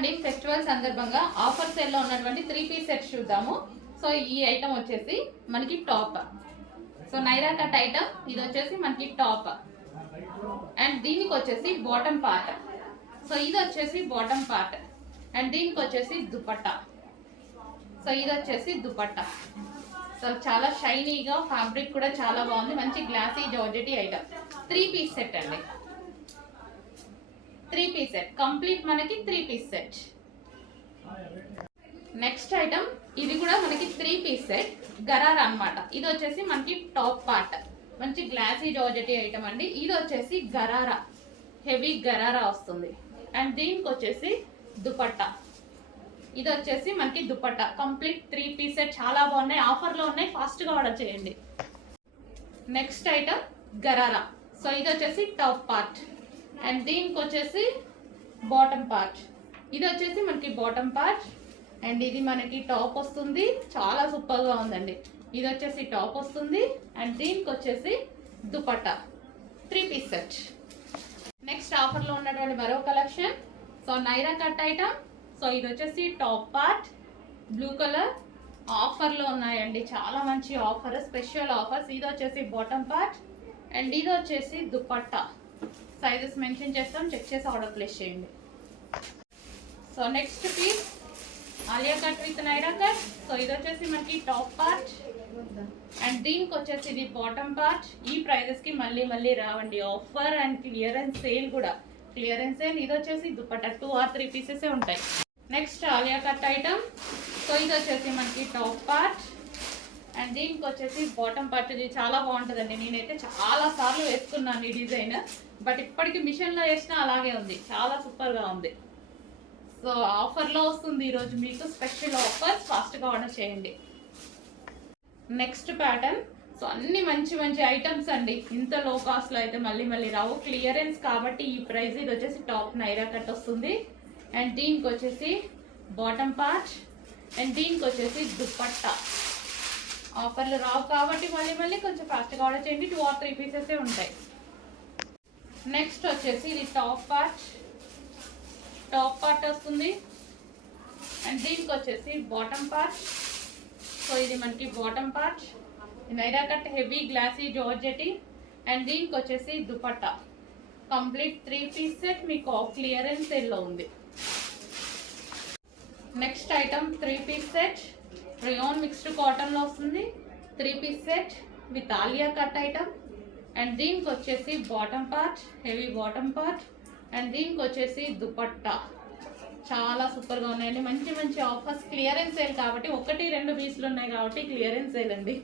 అండి ఫెస్టివల్ సందర్భంగా offer sale లో ఉన్నటువంటి 3 పీస్ సెట్ చూద్దాము. సో ఈ ఐటమ్ వచ్చేసి మనకి top. So Naira cut item ఇది వచ్చేసి మనకి టాప్ అండ్ దీనికి వచ్చేసి బాటమ్ పార్ట్. సో ఇది వచ్చేసి బాటమ్ పార్ట్ అండ్ దీనికి వచ్చేసి దుపట్టా. సో ఇది వచ్చేసి దుపట్టా. సో చాలా షైనీగా ఫ్యాబ్రిక్ కూడా చాలా బాగుంది. మంచి glossy georgette item 3 piece set అండి. 3 పీస్ సెట్ కంప్లీట్ మనకి 3 పీస్ సెట్. నెక్స్ట్ ఐటమ్ ఇది కూడా మనకి 3 పీస్ సెట్ గరారా అన్నమాట. ఇది వచ్చేసి మనకి టాప్ పార్ట్ మంచి గ్లాసీ జార్జెటీ ఐటమ్ అండి. ఇది వచ్చేసి గరారా హెవీ గరారా వస్తుంది అండ్ దీనికి వచ్చేసి దుపట్టా. ఇది వచ్చేసి మనకి దుపట్టా కంప్లీట్ 3 పీస్ సెట్. చాలా బాగున్నాయి, ఆఫర్లో ఉన్నాయి, ఫాస్ట్గా ఆర్డర్ చేయండి. Next item gharara. సో ఇది వచ్చేసి టాప్ పార్ట్ అండ్ దీనికి వచ్చేసి బాటమ్ పార్ట్. ఇది వచ్చేసి మనకి బాటమ్ పార్ట్ అండ్ ఇది మనకి టాప్ వస్తుంది. చాలా సూపర్గా ఉందండి. ఇది వచ్చేసి టాప్ వస్తుంది అండ్ దీనికి వచ్చేసి దుపట్టా. 3 piece set. నెక్స్ట్ ఆఫర్లో ఉన్నటువంటి మరో collection. So Naira cut item. So ఇది వచ్చేసి టాప్ పార్ట్ బ్లూ కలర్ ఆఫర్లో ఉన్నాయండి. చాలా మంచి ఆఫర్, స్పెషల్ ఆఫర్స్. ఇది వచ్చేసి బాటమ్ పార్ట్ అండ్ ఇది వచ్చేసి దుపట్టా. సైజెస్ మెన్షన్ చేస్తాం, చెక్ చేసి ఆర్డర్ ప్లేస్ చేయండి. So next piece Alia cut with Naira cut. So ఇది వచ్చేసి మనకి టాప్ పార్ట్ అండ్ దీనికి వచ్చేసి ఇది బాటమ్ పార్ట్. ఈ ప్రైజెస్ కి మళ్ళీ మళ్ళీ రావండి, ఆఫర్ అండ్ క్లియరెన్స్ సేల్ కూడా. Clearance sale. ఇది వచ్చేసి దుపట్టా 2 or 3 పీసెస్ ఉంటాయి. Next Alia cut item. So ఇది వచ్చేసి మనకి టాప్ పార్ట్ అండ్ దీనికి వచ్చేసి బాటమ్ పార్ట్. ఇది చాలా బాగుంటుందండి. నేనైతే చాలా సార్లు వేసుకున్నాను ఈ డిజైన్, బట్ ఇప్పటికి మిషన్లో వేసినా అలాగే ఉంది. చాలా సూపర్గా ఉంది. సో ఆఫర్లో వస్తుంది ఈరోజు మీకు స్పెషల్ ఆఫర్స్, ఫాస్ట్గా ఆర్డర్ చేయండి. Next pattern. సో అన్ని మంచి మంచి ఐటమ్స్ అండి. ఇంత లో కాస్ట్లో అయితే మళ్ళీ మళ్ళీ రావు, క్లియరెన్స్ కాబట్టి ఈ ప్రైస్. ఇది వచ్చేసి టాప్ నైరా కట్ వస్తుంది అండ్ దీనికి వచ్చేసి బాటమ్ పార్ట్ అండ్ దీనికి వచ్చేసి దుపట్టా. ఆఫర్లు రావు కాబట్టి మళ్ళీ మళ్ళీ కొంచెం ఫాస్ట్గా ఆర్డర్ చేయండి. 2 or 3 పీసెస్ ఉంటాయి. నెక్స్ట్ వచ్చేసి ఇది టాప్ పార్ట్. టాప్ పార్ట్ వస్తుంది అండ్ దీనికి వచ్చేసి బాటమ్ పార్ట్. సో ఇది మనకి bottom part. Naira cut heavy glossy georgette and దీనికి వచ్చేసి దుపట్టా. కంప్లీట్ 3 పీస్ సెట్ మీకు క్లియరెన్స్ సేల్లో ఉంది. Next item 3 piece set rayon mixed కాటన్లో వస్తుంది. 3 piece set with Alia cut item and దీనికి వచ్చేసి bottom part heavy bottom part and దీనికి వచ్చేసి దుపట్టా. చాలా సూపర్గా ఉన్నాయండి. మంచి మంచి ఆఫర్స్, క్లియరెన్స్ సేల్ కాబట్టి 1-2 పీసులు ఉన్నాయి కాబట్టి క్లియరెన్స్ సేల్ అండి.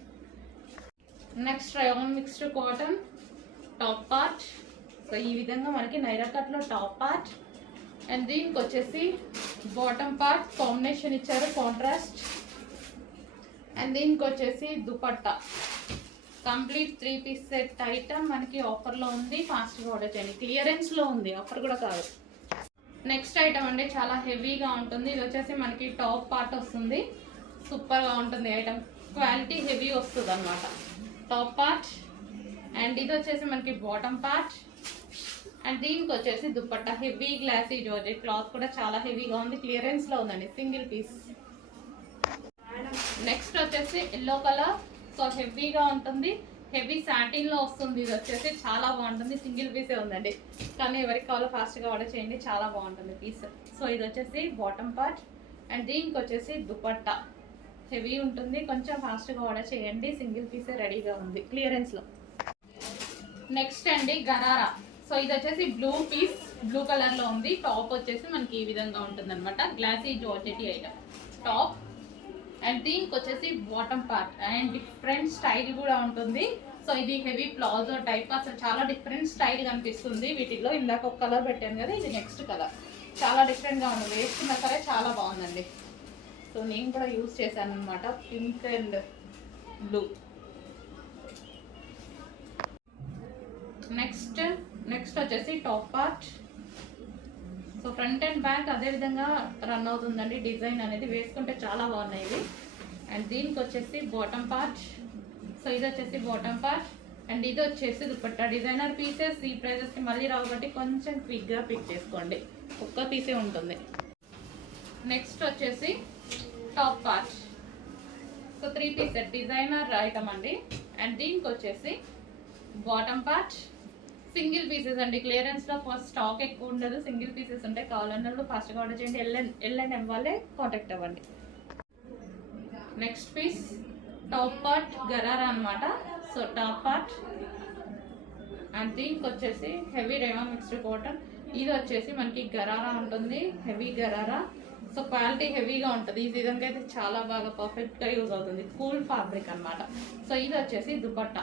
Next rayon mixed cotton top part. So ఈ విధంగా మనకి నైరా కట్లో టాప్ పార్ట్ అండ్ దీనికి వచ్చేసి బాటమ్ పార్ట్ కాంబినేషన్ ఇచ్చారు, కాంట్రాస్ట్ అండ్ దీనికి వచ్చేసి dupatta. Complete 3 piece set item మనకి ఆఫర్లో ఉంది, ఫాస్ట్గా ఆర్డర్ చేయండి. క్లియరెన్స్లో ఉంది, ఆఫర్ కూడా కాదు. నెక్స్ట్ ఐటమ్ అండి చాలా హెవీగా ఉంటుంది. ఇది వచ్చేసి మనకి టాప్ పార్ట్ వస్తుంది. సూపర్గా ఉంటుంది ఐటమ్, క్వాలిటీ హెవీ వస్తుంది అనమాట. టాప్ పార్ట్ అండ్ ఇది వచ్చేసి మనకి బాటమ్ పార్ట్ అండ్ దీనికి వచ్చేసి dupatta. Heavy glossy georgette cloth కూడా చాలా హెవీగా ఉంది, క్లియరెన్స్లో ఉందండి, సింగిల్ పీస్. నెక్స్ట్ వచ్చేసి ఎల్లో కలర్. సో హెవీగా ఉంటుంది, హెవీ సాటిన్లో వస్తుంది. ఇది వచ్చేసి చాలా బాగుంటుంది, సింగిల్ పీసే ఉందండి, కానీ ఎవరికి కావాలో ఫాస్ట్గా ఆర్డర్ చేయండి. చాలా బాగుంటుంది పీస్. సో ఇది వచ్చేసి బాటమ్ పార్ట్ అండ్ దీనికి వచ్చేసి దుపట్టా. హెవీ ఉంటుంది, కొంచెం ఫాస్ట్గా ఆర్డర్ చేయండి. సింగిల్ పీసే రెడీగా ఉంది క్లియరెన్స్లో. నెక్స్ట్ అండి గరారా. సో ఇది వచ్చేసి బ్లూ పీస్, బ్లూ కలర్లో ఉంది. టాప్ వచ్చేసి మనకి ఈ విధంగా ఉంటుంది అనమాట, glossy georgette item top and దీనికి వచ్చేసి bottom part and different style కూడా ఉంటుంది. సో ఇది హెవీ ప్లాజో టైప్, అసలు చాలా డిఫరెంట్ స్టైల్ కనిపిస్తుంది వీటిలో. ఇందాక ఒక కలర్ పెట్టాను కదా, ఇది నెక్స్ట్ కలర్. చాలా డిఫరెంట్గా ఉంది, వేసుకున్నా సరే చాలా బాగుందండి. సో నేను కూడా యూజ్ చేశాను అనమాట, పింక్ అండ్ బ్లూ. నెక్స్ట్ వచ్చేసి top part. So front and back అదే విధంగా రన్ అవుతుందండి. డిజైన్ అనేది వేసుకుంటే చాలా బాగున్నాయి ఇవి. అండ్ దీనికి వచ్చేసి బాటమ్ పార్ట్. సో ఇది వచ్చేసి బాటమ్ పార్ట్ అండ్ ఇది వచ్చేసి దుపట్టా. డిజైనర్ పీసెస్ ఈ ప్రైజెస్కి మళ్ళీ రావు కాబట్టి కొంచెం క్విక్గా పిక్ చేసుకోండి, ఒక్క పీసే ఉంటుంది. నెక్స్ట్ వచ్చేసి top part. So 3 piece set designer item అండి. అండ్ దీనికి వచ్చేసి బాటమ్ పార్ట్ సింగిల్ పీసెస్ అండి. క్లియరెన్స్ లో స్టాక్ ఎక్కువ ఉండదు, సింగిల్ పీసెస్ ఉంటాయి. కావాలన్నప్పుడు ఫాస్ట్గా ఆర్డర్ చేయండి. ఎల్&ఎం వాళ్ళే కాంటాక్ట్ అవ్వండి. Next piece top part gharara అనమాట. సో టాప్ పార్ట్ అండ్ దీనికి వచ్చేసి హెవీ రేమా మిక్స్డ్ కాటన్. ఇది వచ్చేసి మనకి గరారా ఉంటుంది, హెవీ గరారా. సో క్వాలిటీ హెవీగా ఉంటుంది. ఈ సీజన్కి అయితే చాలా బాగా పర్ఫెక్ట్గా యూజ్ అవుతుంది. కూల్ ఫ్యాబ్రిక్ అనమాట. సో ఇది వచ్చేసి దుపట్టా.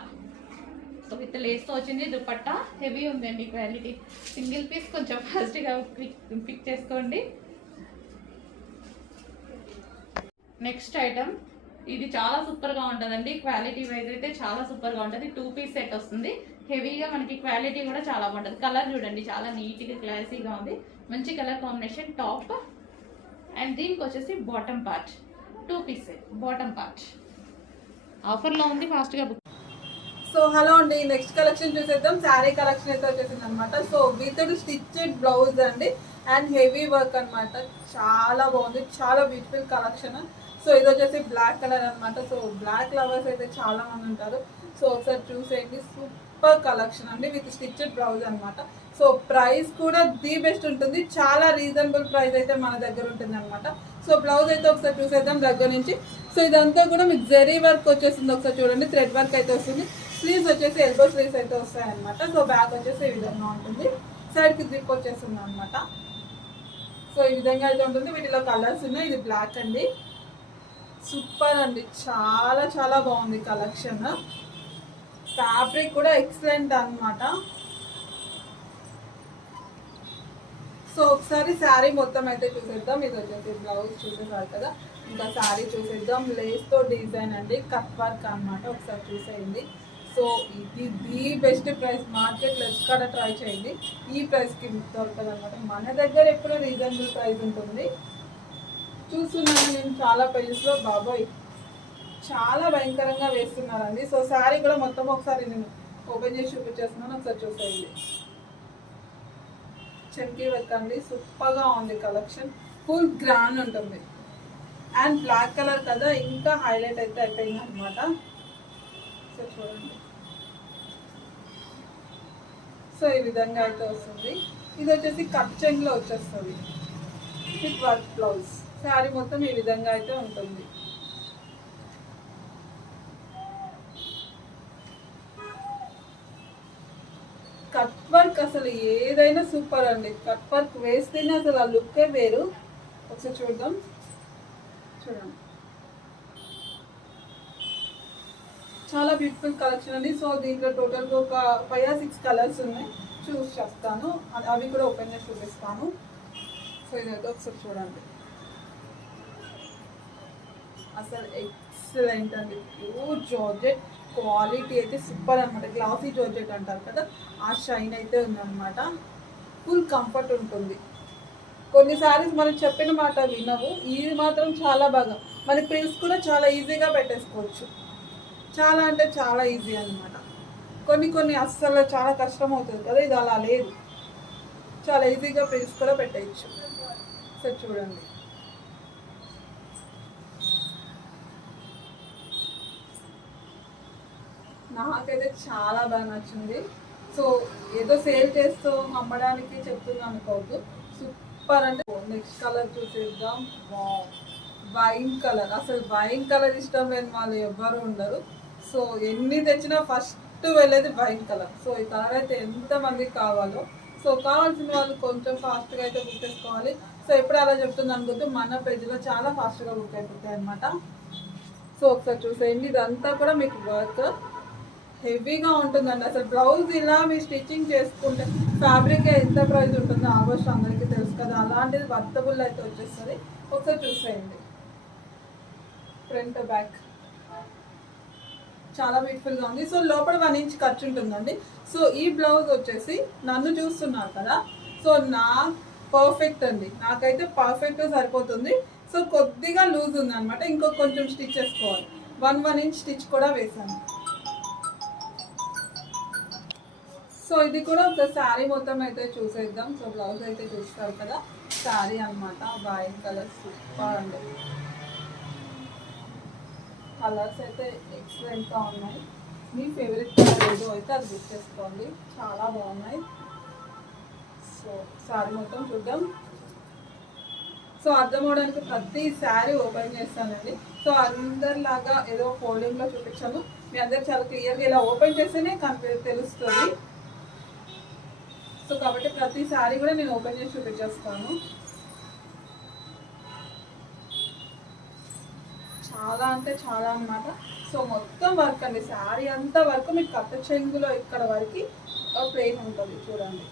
సో విత్ లేస్తో వచ్చింది దుపట్టా. హెవీ ఉందండి క్వాలిటీ. సింగిల్ పీస్ కొంచెం ఫాస్ట్గా పిక్ చేసుకోండి. నెక్స్ట్ ఐటమ్ ఇది చాలా సూపర్గా ఉంటుందండి. క్వాలిటీ వైజ్ అయితే చాలా సూపర్గా ఉంటుంది. 2 పీస్ సెట్ వస్తుంది. హెవీగా మనకి క్వాలిటీ కూడా చాలా బాగుంటుంది. కలర్ చూడండి, చాలా నీట్గా క్లాసీగా ఉంది. మంచి కలర్ కాంబినేషన్ టాప్. అండ్ దీనికి వచ్చేసి bottom part 2 piece set. Bottom part ఆఫర్లో ఉంది, ఫాస్ట్గా బుక్. సో హలో అండి, నెక్స్ట్ కలెక్షన్ చూసేద్దాం. శారీ కలెక్షన్ అయితే వచ్చేసింది అనమాట. సో విత్ స్టిచ్డ్ బ్లౌజ్ అండి అండ్ హెవీ వర్క్ అనమాట. చాలా బాగుంది, చాలా బ్యూటిఫుల్ కలెక్షన్. సో ఇది వచ్చేసి బ్లాక్ కలర్ అనమాట. సో బ్లాక్ లవర్స్ అయితే చాలా మంది ఉంటారు. సో ఒకసారి చూసేయండి, సూపర్ కలెక్షన్ అండి విత్ స్టిచ్డ్ బ్లౌజ్ అనమాట. సో ప్రైస్ కూడా ది బెస్ట్ ఉంటుంది. చాలా రీజనబుల్ ప్రైస్ అయితే మన దగ్గర ఉంటుంది అనమాట. సో బ్లౌజ్ అయితే ఒకసారి చూసేద్దాం దగ్గర నుంచి. సో ఇదంతా కూడా మీకు జెరీ వర్క్ వచ్చేసింది. ఒకసారి చూడండి, థ్రెడ్ వర్క్ అయితే వస్తుంది. స్లీవ్స్ వచ్చేసి ఎల్బో స్లీవ్స్ అయితే వస్తాయి అనమాట. సో బ్యాక్ వచ్చేసి ఈ విధంగా ఉంటుంది. సైడ్కి జిప్ వచ్చేస్తుంది అనమాట. సో ఈ విధంగా అయితే ఉంటుంది. వీటిలో కలర్స్ ఉన్నాయి. ఇది బ్లాక్ అండి, సూపర్ అండి, చాలా చాలా బాగుంది కలెక్షన్. ఫ్యాబ్రిక్ కూడా ఎక్సలెంట్ అనమాట. సో ఒకసారి శారీ మొత్తం అయితే చూసేద్దాం. ఇది వచ్చేసి బ్లౌజ్ చూసేసారు కదా, ఇంకా శారీ చూసేద్దాం. లేస్తో డిజైన్ అండి, కట్ వర్క్ అనమాట. ఒకసారి చూసేయండి. సో ఇది ది బెస్ట్ ప్రైస్. మార్కెట్లో ఎక్కడ ట్రై చేయండి, ఈ ప్రైస్కి దొరకదు అనమాట. మన దగ్గర ఎప్పుడు రీజనబుల్ ప్రైస్ ఉంటుంది. చూస్తున్నాను నేను చాలా పేజెస్లో, బాబాయ్ చాలా భయంకరంగా వేస్తున్నారండి. సో శారీ కూడా మొత్తం ఒకసారి నేను ఓపెన్ చేసి చూపించేస్తున్నాను, ఒకసారి చూసేయండి. చంకీ వర్క్ అండి, సూపర్గా ఉంది కలెక్షన్. ఫుల్ గ్రాండ్ ఉంటుంది. అండ్ బ్లాక్ కలర్ కదా, ఇంకా హైలైట్ అయితే అయిపోయింది అనమాట. సో చూడండి, సో ఈ విధంగా అయితే వస్తుంది. ఇది వచ్చేసి కట్ చెంగ్లో వచ్చేస్తుంది విత్ వర్క్ బ్లౌజ్. శారీ మొత్తం ఈ విధంగా అయితే ఉంటుంది. కట్ వర్క్ అసలు ఏదైనా సూపర్ అండి. కట్ వర్క్ వేస్తేనే అసలు ఆ లుక్కే వేరు. ఒకసారి చూద్దాం, చూడండి, చాలా బ్యూటిఫుల్ కలెక్షన్ అండి. సో దీంట్లో టోటల్గా ఒక 5 or 6 కలర్స్ ఉన్నాయి. చూస్ చేస్తాను, అవి కూడా ఓపెన్ చేసి చూపిస్తాను. సో ఇదైతే ఒకసారి చూడండి, అసలు ఎక్సలెంట్ అండి. ప్యూర్ జార్జెట్ క్వాలిటీ అయితే సూపర్ అనమాట. గ్లాసీ జార్జెట్ అంటారు కదా, ఆ షైన్ అయితే ఉందన్నమాట. ఫుల్ కంఫర్ట్ ఉంటుంది. కొన్ని సారీస్ మనం చెప్పిన మాట వినవు, ఇది మాత్రం చాలా బాగా. మన ప్రిల్స్ కూడా చాలా ఈజీగా పెట్టేసుకోవచ్చు. చాలా అంటే చాలా ఈజీ అనమాట. కొన్ని అస్సలు చాలా కష్టం అవుతుంది కదా, ఇది అలా లేదు. చాలా ఈజీగా ప్రిల్స్ కూడా పెట్టేయచ్చు. సరే చూడండి, నాకైతే చాలా బాగా నచ్చింది. సో ఏదో సేల్ చేస్తూ అమ్మడానికి చెప్తున్నాను అనుకోవద్దు, సూపర్. అంటే నెక్స్ట్ కలర్ చూసేద్దాం. వైన్ కలర్, అసలు వైన్ కలర్ ఇష్టం లేని వాళ్ళు ఎవ్వరు ఉండరు. సో ఎన్ని తెచ్చినా ఫస్ట్ వెళ్ళేది వైన్ కలర్. సో ఈ కలర్ అయితే ఎంతమందికి కావాలో, సో కావాల్సిన వాళ్ళు కొంచెం ఫాస్ట్గా అయితే బుక్ చేసుకోవాలి. సో ఎప్పుడు అలా చెప్తుంది అనుకుంటూ మన పేజీలో చాలా ఫాస్ట్గా బుక్ అయిపోతాయి అనమాట. సో ఒకసారి చూసేయండి, ఇదంతా కూడా మీకు వర్క్ హెవీగా ఉంటుందండి. అసలు బ్లౌజ్ ఇలా మీరు స్టిచ్చింగ్ చేసుకుంటే ఫ్యాబ్రిక్ ఎంత ప్రైస్ ఉంటుందో ఆల్మోస్ట్ అందరికీ తెలుసు కదా, అలాంటిది వర్తబుల్ అయితే వచ్చేస్తుంది. ఒకసారి చూసేయండి, ఫ్రంట్ బ్యాక్ చాలా బ్యూటిఫుల్గా ఉంది. సో లోపల 1 inch ఖర్చు ఉంటుందండి. సో ఈ బ్లౌజ్ వచ్చేసి నన్ను చూస్తున్నారు కదా, సో నా పర్ఫెక్ట్ అండి, నాకైతే పర్ఫెక్ట్గా సరిపోతుంది. సో కొద్దిగా లూజ్ ఉంది అనమాట, ఇంకో కొంచెం స్టిచ్ చేసుకోవాలి. 1 inch స్టిచ్ కూడా వేసాను. సో ఇది కూడా ఒక శారీ మొత్తం అయితే చూసేద్దాం. సో బ్లౌజ్ అయితే చూస్తారు కదా, శారీ అన్నమాట. వైట్ కలర్ సూపర్ అండి. కలర్స్ అయితే ఎక్సలెంట్గా ఉన్నాయి. మీ ఫేవరెట్ కలర్ ఏదో అయితే అది బుక్ చేసుకోండి, చాలా బాగున్నాయి. సో శారీ మొత్తం చూద్దాం. సో అర్థం అవడానికి ప్రతి శారీ ఓపెన్ చేస్తానండి. సో అందరిలాగా ఏదో ఫోల్డింగ్లో చూపించాను, మీ అందరికి చాలా క్లియర్గా ఇలా ఓపెన్ చేస్తేనే తెలుస్తుంది. సో కాబట్టి ప్రతి శారీ కూడా నేను ఓపెన్ చేసి చూపించేస్తాను. చాలా అంటే చాలా అన్నమాట. సో మొత్తం వర్క్ అండి, శారీ అంతా వర్క్. మీకు కట్ట చెంగులో ఇక్కడ వరకు ప్లేన్ ఉంటుంది చూడండి,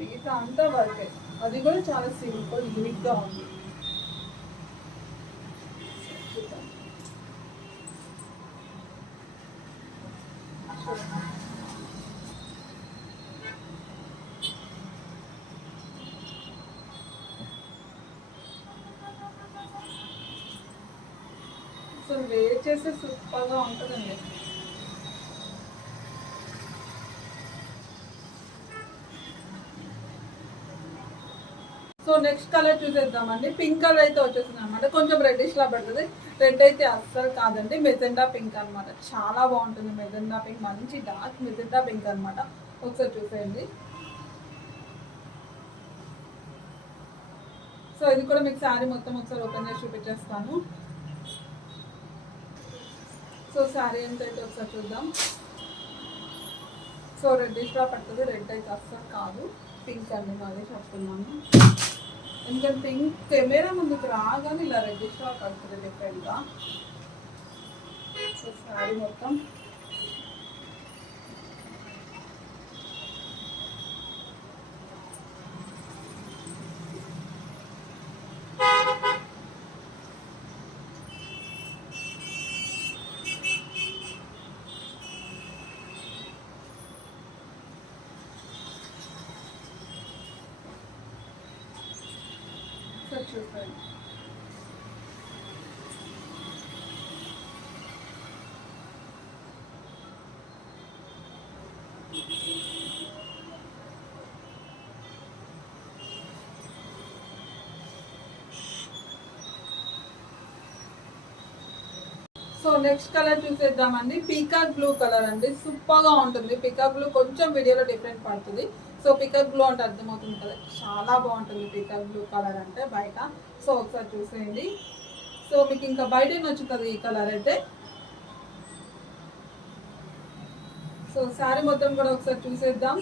మిగతా అంతా వర్క్. అది కూడా చాలా సింపుల్ యూనిక్గా ఉంది. సో వేర్ చేస్తే సూపర్గా ఉంటుందండి. సో నెక్స్ట్ కలర్ చూసేద్దామండి. పింక్ కలర్ అయితే వచ్చేసింది అనమాట. కొంచెం రెడ్డిష్ లా పడుతుంది. రెడ్ అయితే అస్సలు కాదండి, మెజెండా పింక్ అనమాట. చాలా బాగుంటుంది మెజెండా పింక్, మంచి డార్క్ మెజెండా పింక్ అనమాట. ఒకసారి చూసేయండి. సో ఇది కూడా మీకు శారీ మొత్తం ఒకసారి ఓపెన్ చేసి చూపించేస్తాను. సో శారీ ఎంత అయితే ఒకసారి చూద్దాం. సో రెడ్డిష్ లా పడుతుంది, రెడ్ అయితే అస్సలు కాదు, పింక్ అండి. అదే చెప్తున్నాను, ఎందుకంటే పింక్ కెమెరా ముందుకు రాగానే ఇలా రెడ్డిష్ లా పడుతుంది డిఫరెంట్గా. సో శారీ మొత్తం చూడండి. సో నెక్స్ట్ కలర్ చూసేద్దామండి. పీకాక్ బ్లూ కలర్ అండి, సూపర్గా ఉంటుంది. పీకాక్ బ్లూ కొంచెం వీడియోలో డిఫరెంట్ పడుతుంది. సో పీకాక్ బ్లూ అంటే అర్థమవుతుంది కదా, చాలా బాగుంటుంది పీకాక్ బ్లూ కలర్ అంటే బయట. సో ఒకసారి చూసేయండి. సో మీకు ఇంకా బయట నచ్చుతుంది ఈ కలర్ అయితే. సో శారీ మొత్తం కూడా ఒకసారి చూసేద్దాం.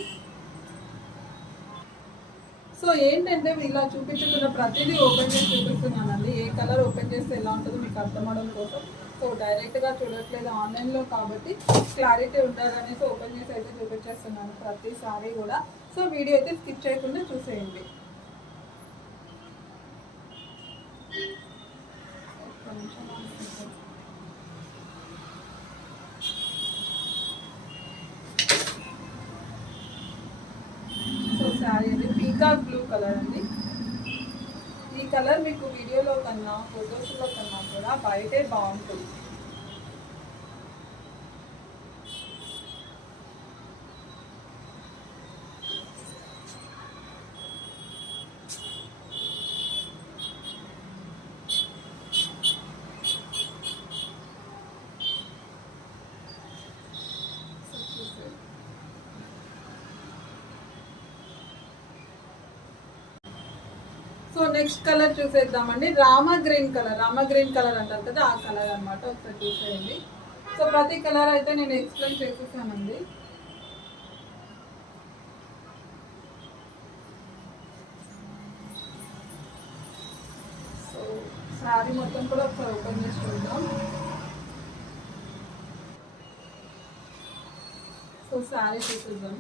సో ఏంటంటే ఇలా చూపించుకున్న ప్రతిదీ ఓపెన్ చేసి చూపిస్తున్నానండి. ఏ కలర్ ఓపెన్ చేస్తే ఎలా ఉంటుందో మీకు అర్థం అవడం కోసం. సో డైరెక్ట్గా చూడట్లేదు, ఆన్లైన్లో కాబట్టి క్లారిటీ ఉండాలనేసి ఓపెన్ చేసి అయితే చూపించేస్తున్నాను ప్రతి సారీ కూడా. సో వీడియో అయితే స్కిప్ చేయకుండా చూసేయండి. సో శారీ అది పీకాక్ బ్లూ కలర్ అండి. ఈ కలర్ మీకు వీడియోలో కన్నా ఫొటోస్లో కన్నా కూడా బయటే బాగుంటుంది. సో నెక్స్ట్ కలర్ చూసేద్దామండి. రామా గ్రీన్ కలర్ అంటారు కదా, ఆ కలర్ అనమాట. ఒకసారి చూసేయండి. సో ప్రతి కలర్ అయితే నేను ఎక్స్ప్లెయిన్ చేసేసానండి. సో శారీ మొత్తం కూడా ఒకసారి ఓపెన్ చేసి చూద్దాం. సో శారీ చూసేద్దాం.